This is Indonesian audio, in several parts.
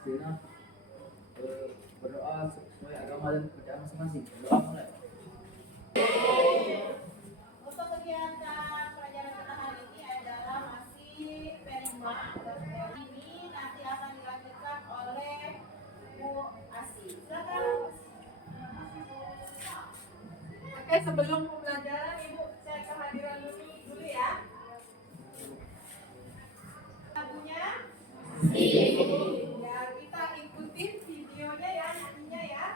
Sina berdoa sesuai agama dan kepercayaan masing-masing. Berdoa mulai. Untuk kegiatan pelajaran kita hari ini adalah masih perima. Ini nanti akan dilanjutkan oleh Bu Asi. Silakan. Oke, sebelum pembelajaran Ibu cek kehadiran dulu ya. Lagunya ya, kita ikutin videonya ya, nyanyinya ya.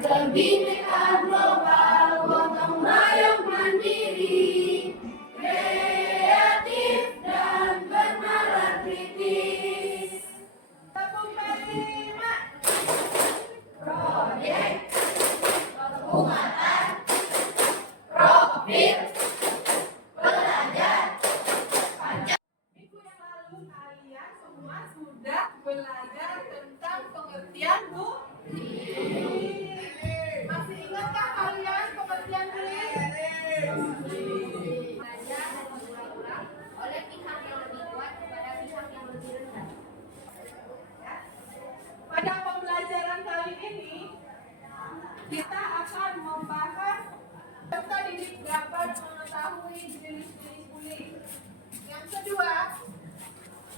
Berbineka global, gotong royong mandiri, kreatif dan bernalar kritis. Tepuk perlima. Proyek penguatan profil belajar Pancasila. Minggu yang lalu kalian semua sudah belajar tentang pengertian bullying. Masih ingatkah kalian pengertian bullying? Belajar dan diulang-ulang oleh pihak yang lebih kuat kepada pihak yang lebih rendah. Pada pembelajaran kali ini kita akan membahas peserta didik dapat mengetahui jenis-jenis bullying. Yang kedua,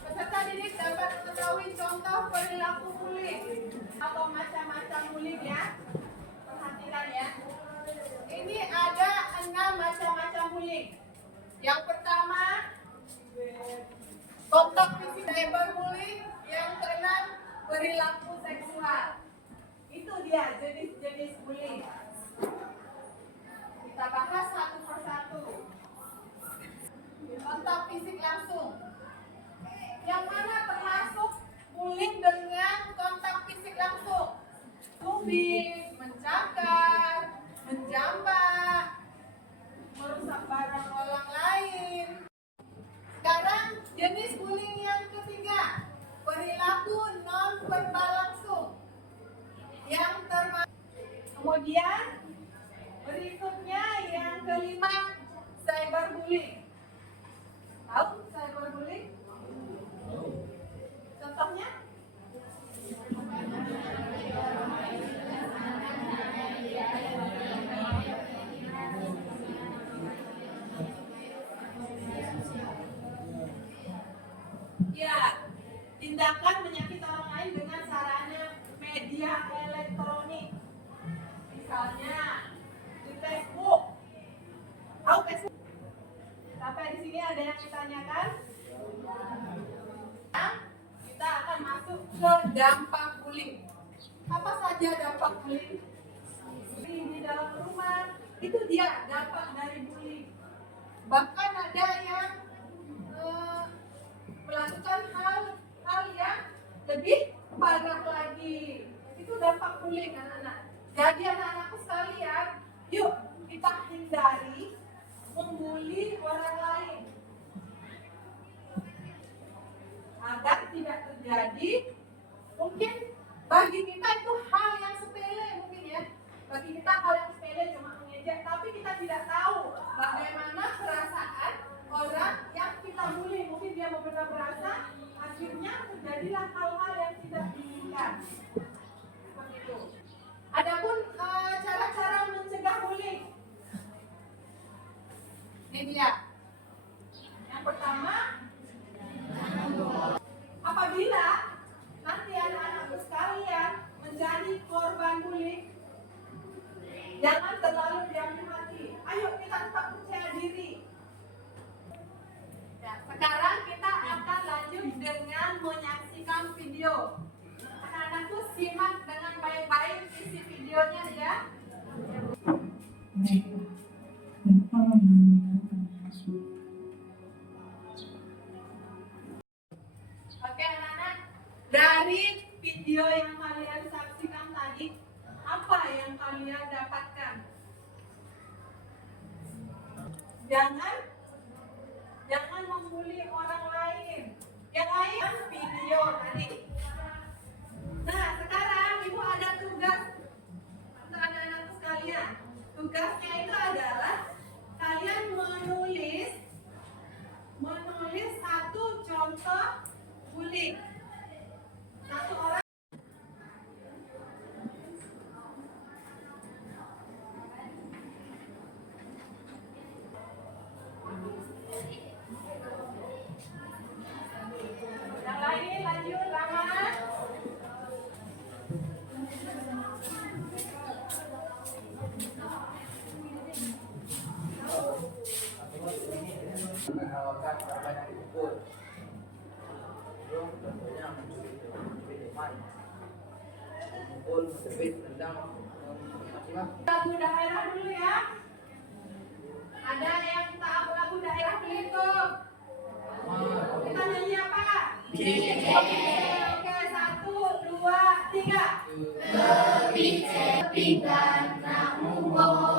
peserta didik dapat mengetahui contoh perilaku bullying atau macam-macam bullying ya. Perhatikan ya. Ini ada 6 macam-macam bullying. Yang pertama, kontak fisik cyberbullying. Yang keenam, perilaku seksual. Itu dia jenis-jenis bullying. Kita bahas satu persatu. Kontak fisik langsung. Yang mana termasuk bullying dengan kontak fisik langsung? Kubis, mencakar, menjambak, merusak barang orang lain. Sekarang jenis bullying yang ketiga, perilaku non verbal langsung. Yang termasuk. Kemudian berikutnya yang kelima, cyberbullying. Tahu cyberbullying? Contohnya? Ya, tindakan menyakiti orang lain dengan sarana media elektronik. Misalnya di Facebook. Tahu Facebook? Sampai di sini ada yang ditanyakan? Nah, kita akan masuk ke dampak bullying. Apa saja dampak bullying? Bullying di dalam rumah, itu dia dampak dari bullying. Bahkan ada yang melakukan hal yang lebih parah lagi. Itu dampak bullying anak-anak. Jadi anak-anakku sekalian, yuk kita hindari membuli orang lain agar tidak terjadi. Mungkin bagi kita itu hal yang sepele mungkin ya. Bagi kita hal yang sepele cuma mengejek, tapi kita tidak tahu bagaimana perasaan orang yang kita bully. Mungkin dia berbeda perasaan, akhirnya terjadilah hal-hal yang tidak diinginkan. Seperti itu. Adapun cara-cara mencegah bullying. Ini dia. Yang pertama, apabila nanti anak-anakku sekalian menjadi korban bullying, jangan terlalu diam di hati. Ayo kita tetap percaya diri. Ya, sekarang kita akan lanjut dengan menyaksikan video. Anak-anakku simak dengan baik-baik isi videonya ya. Oke anak-anak, dari video yang kalian saksikan tadi, apa yang kalian dapatkan? Jangan membuli orang lain. Yang lain video tadi. Nah, sekarang Ibu ada tugas untuk anak-anak sekalian. Tugasnya itu akan banyak dipukul. Belum contohnya menjepit teman, memukul, menjepit, tendang, macam-macam. Lagu daerah dulu ya. Ada yang tahu lagu daerah dulu? Kita nyanyi apa? Oke, 1, 2, 3. Lebih cepingan namu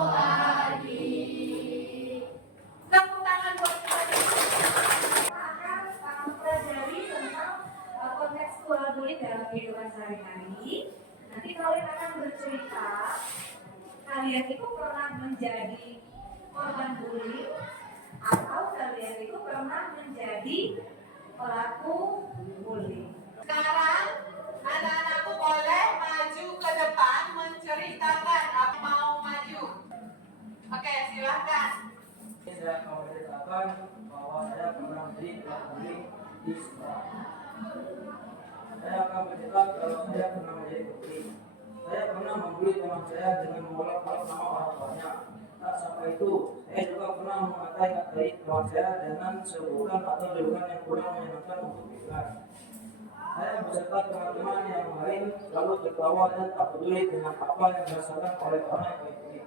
adi. Tepuk tangan buat kita. Akan mempelajari tentang kontekstual bullying dalam kehidupan sehari-hari. Nanti kalian akan bercerita, kalian itu pernah menjadi korban bullying atau kalian itu pernah menjadi pelaku bullying. Sekarang anak-anakku boleh maju ke depan menceritakan apa mau maju. Oke, silahkan. Ini saya akan menceritakan bahwa saya pernah menjadi pelaku bullying di sekolah. Saya akan bercerita kalau saya pernah menjadi bullying. Saya pernah membuli teman saya dengan mengolok-olok nama orang tuanya. Tak sampai itu, saya juga pernah mengatai-ngatai teman saya dengan sebutan atau julukan yang kurang menyenangkan untuk dilihat. Saya beserta teman-teman yang lain selalu tertawa dan tak peduli dengan apa yang dirasakan oleh orang yang dibully.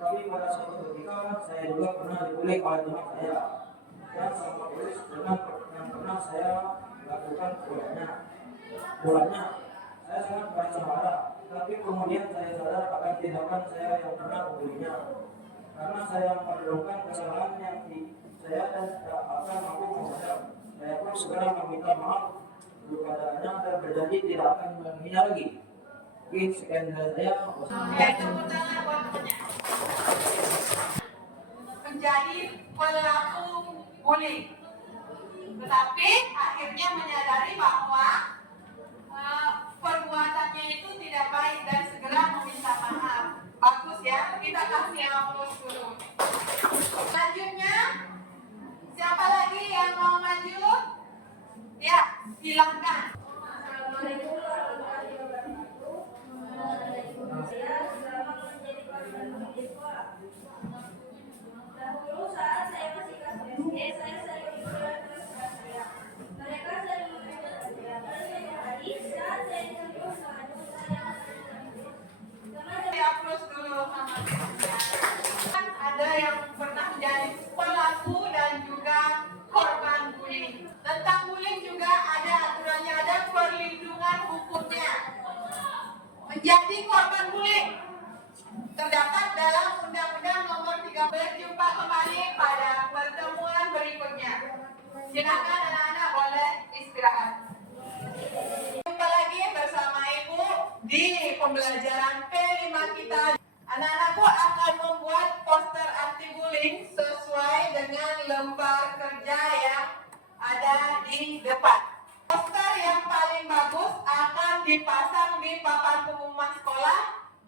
Tapi pada suatu ketika, saya juga pernah dibully oleh teman saya. Dan sama persis dengan yang pernah saya lakukan bolanya. Saya sangat merasa marah, tapi kemudian saya sadar akan tindakan saya yang pernah membulinya. Karena saya mengadukan kesalahan yang saya dan tidak akan mampu menghadap. Saya pun segera meminta maaf kepadanya dan berjanji tidak akan mengulanginya lagi. Oke, sekian dari saya. Oke, tepuk tangan buat temannya. Menjadi pelaku bullying, tetapi akhirnya menyadari bahwa perbuatannya itu tidak baik dan segera meminta maaf. Bagus ya, kita kasih aplaus dulu. Selanjutnya, siapa lagi yang mau maju? Ya, silakan. Assalamualaikum warahmatullahi wabarakatuh. Saya selamat menjadi korban bullying sekolah. Dahulu saat saya masih kelas SD, saya sering dibully oleh teman-teman saya. Mereka sering mengejar saya. Pada hari saat saya sentuh maju, saya aplaus dulu sama temannya. Ada yang pernah menjadi pelaku dan juga korban bullying. Tentang bullying juga ada aturannya, ada perlindungan hukumnya. Menjadi korban bullying terdapat dalam Undang-Undang Nomor 13. Jumpa kembali pada pertemuan berikutnya. Silakan anak-anak boleh istirahat. Jumpa lagi bersama Ibu di pembelajaran P5 kita. Anak-anakku akan membuat poster anti bullying sesuai dengan lembar kerja yang ada di depan. Poster yang paling bagus akan dipasang di papan pengumuman sekolah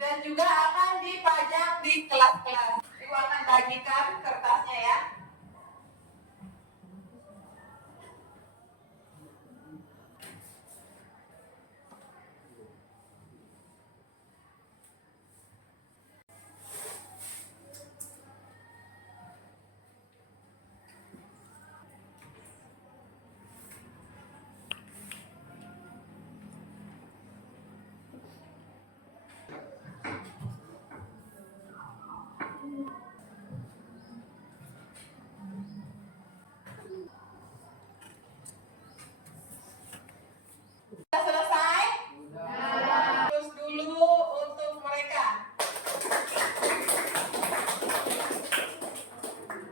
dan juga akan dipajang di kelas-kelas. Ibu akan bagikan kertasnya ya. Sudah selesai? Terus dulu untuk mereka.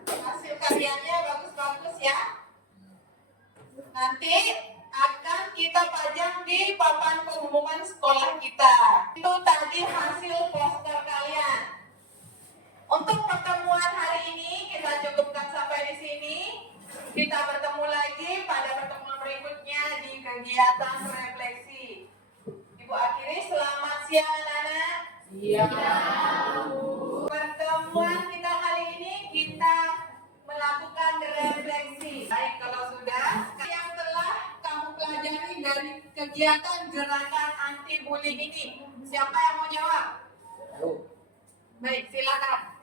Hasil karyanya bagus-bagus ya. Nanti akan kita pajang di papan pengumuman sekolah kita. Itu tadi hasil poster kalian. Untuk pertemuan hari ini kita cukupkan sampai di sini. Kita bertemu lagi pada pertemuan berikutnya di kegiatan refleksi. Ibu akhiri, selamat siang anak-anak. Siang. Pertemuan kita kali ini kita melakukan refleksi. Baik, kalau sudah, yang telah kamu pelajari dari kegiatan gerakan anti bullying ini, siapa yang mau jawab? Baik, silakan.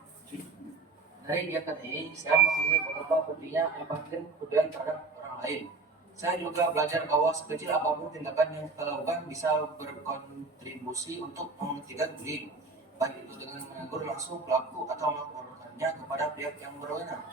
Dari kegiatan ini, saya memahami betapa pentingnya empati kepedulian terhadap orang lain. Saya juga belajar bahwa sekecil apapun tindakan yang kita lakukan bisa berkontribusi untuk menghentikan bullying, baik itu dengan menegur langsung pelaku atau melaporkannya kepada pihak yang berwenang.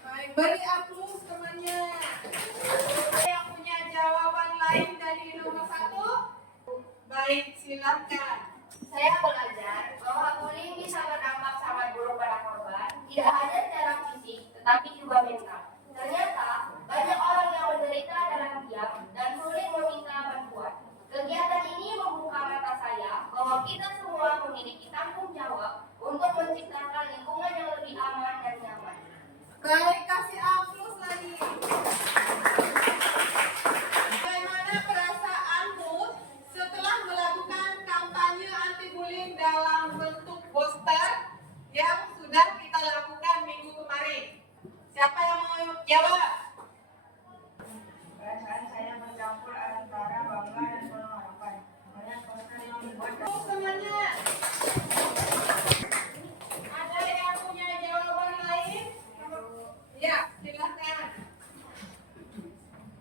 Baik, beri aplaus temannya. Ada yang punya jawaban lain dari nomor 1? Baik, silakan. Saya belajar bahwa bullying bisa berdampak sangat buruk pada korban, tidak hanya secara fisik, tetapi juga mental. Ternyata, banyak orang yang menderita dalam diam dan sulit meminta bantuan. Kegiatan ini membuka mata saya bahwa kita semua memiliki tanggung jawab untuk menciptakan lingkungan yang lebih aman dan nyaman. Baik, kasih aplaus lagi. Bagaimana perasaanmu setelah melakukan kampanye anti bullying dalam bentuk poster yang sudah kita lakukan minggu kemarin? Siapa yang mau jawab? Perasaan saya bercampur antara bangga dan pengharapan. Banyak poster yang dibuat. Semuanya. Ada yang punya jawaban lain? Ya, silakan.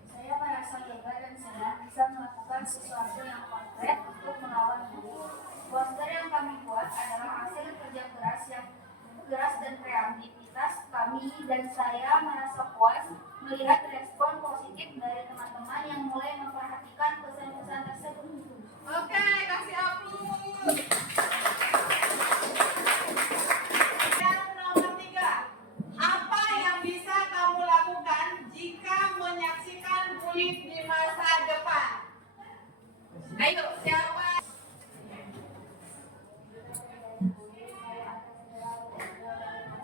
Saya merasa lega dan senang bisa melakukan sesuatu yang konkret untuk melawan bullying. Poster yang kami buat adalah hasil kerja keras dan kreativitas kami, dan saya merasa puas melihat respon positif dari teman-teman yang mulai memperhatikan pesan-pesan tersebut. Oke, kasih aplaus. Yang nomor 3, apa yang bisa kamu lakukan jika menyaksikan bullying di masa depan? Ayo, siapa?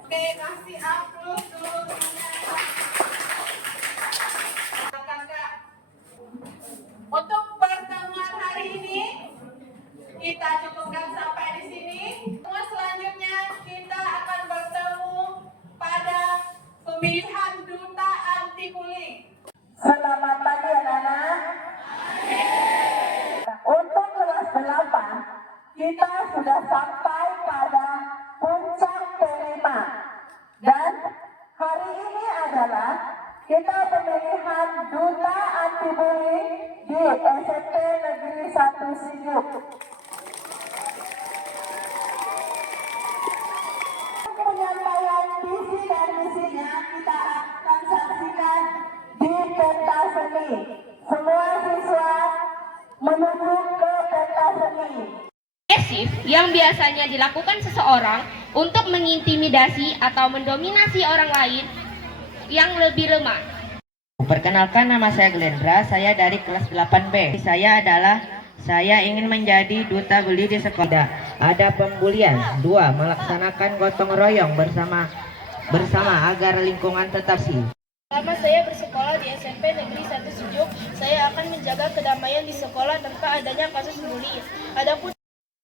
Oke, kasih aplaus dulu semuanya. Silakan, Kak. Untuk pertemuan hari ini kita cukupkan sampai di sini. Pertemuan selanjutnya kita akan bertemu pada pemilihan duta anti bullying. Selamat pagi anak-anak. Untuk kelas 8, kita sudah sampai pada puncak kelima. Dan hari ini adalah kita pemilihan duta anti bullying di SMP Negeri 1 Sinjuk. Penyampaian visi dan misinya kita akan saksikan di pentas seni. Semua siswa menuju ke pentas seni. Agresif yang biasanya dilakukan seseorang untuk mengintimidasi atau mendominasi orang lain yang lebih lemah. Perkenalkan, nama saya Glendra, saya dari kelas 8B. Saya ingin menjadi duta bully di sekolah. Ada pembulian. 2. Melaksanakan gotong royong bersama agar lingkungan tetap bersih. Selama saya bersekolah di SMP Negeri 1 Sejuk, saya akan menjaga kedamaian di sekolah tanpa adanya kasus bully. Adapun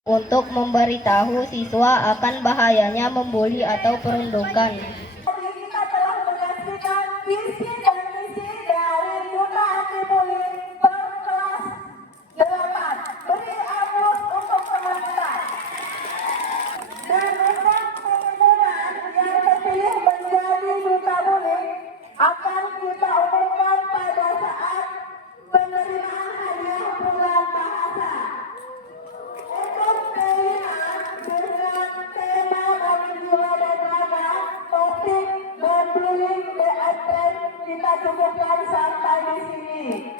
Untuk memberitahu siswa akan bahayanya membuli atau perundukan. Hari ini kita telah menyaksikan visi dan misi dari duta anti bullying berkelas 8. Beri aplaus untuk teman kita. Dan untuk pengumuman yang terpilih menjadi duta bullying akan kita umumkan pada saat penerimaan hadiah bulan bahasa. Untuk pilihan dengan tema bagi jiwa dan raga, topik dan bullying BMTN kita cukupkan sampai di sini.